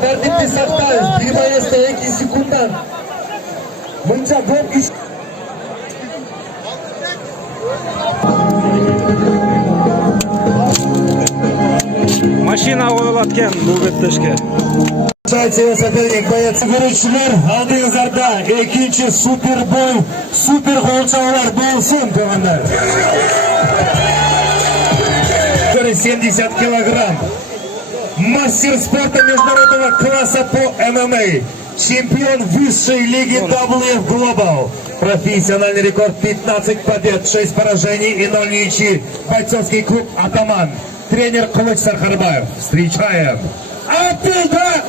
Tertipli safta, Dimayes'te 2 sekundan. Bunca bok iş. Машина oyulatken bu betleşke. Соперник боец görüşler aldığınızda ikinci super boy super golçalar bolsun doğanlar. 70 килограмм. Мастер спорта международного класса по ММА. Чемпион высшей лиги WF Global. Профессиональный рекорд 15 побед, 6 поражений и 0 ничьи. Бойцовский клуб «Атаман». Тренер Кылыч Сархарбаев. Встречаем. Оттуда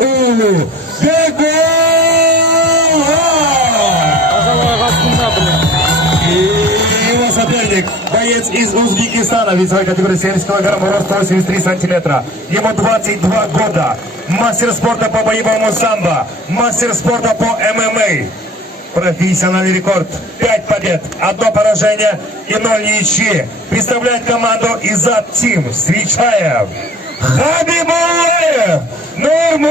его соперник, боец из Узбекистана, весовой категории 70 кг, рост 83 сантиметра. Ему 22 года. Мастер спорта по боевому самбо, мастер спорта по ММА. Профессиональный рекорд 5 побед, 1 поражение и 0 ничьи. Представляет команду Изад Тим. Встречаем Хабибуллаев Нурмухаммад.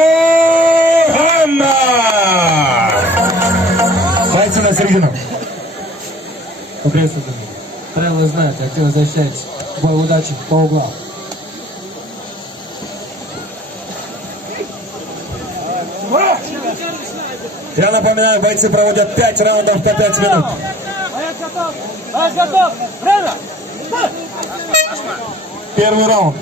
Бойцы на середину. Приветствую. Правила знаете, активно защищаетесь. Бой удачи по углам. Я напоминаю, бойцы проводят 5 раундов по 5 минут. Боец готов! Время! Первый раунд.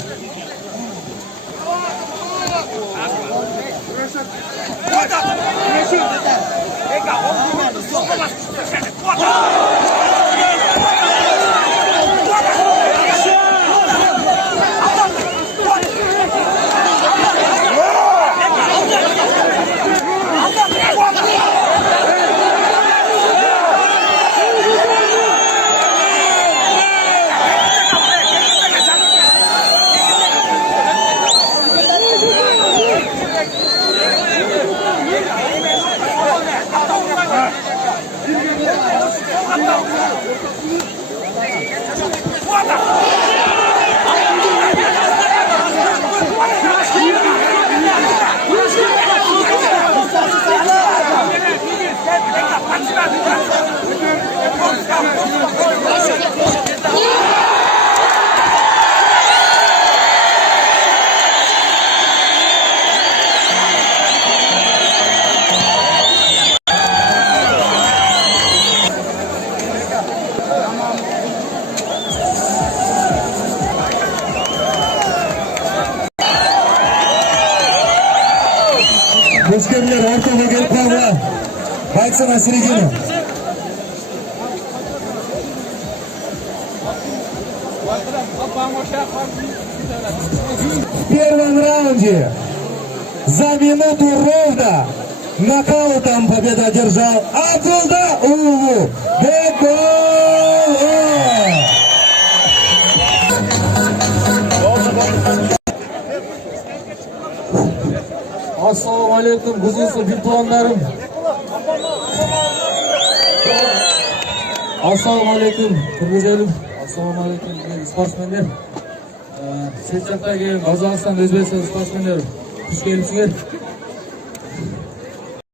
Мушкерлер ортаға келіп қалды. Бойцы на середину. В первом раунде за минуту ровно нокаутом победу одержал Абдулда Улу Бекбол. Assalamu alaikum, huzurlu bildiğinlerim. Assalamu alaikum, Kırgızelim. Assalamu alaikum, sportsmenler. Sesçakta gelin, Kazakistan, Özbekistan sportsmenler. Hoş geldiniz.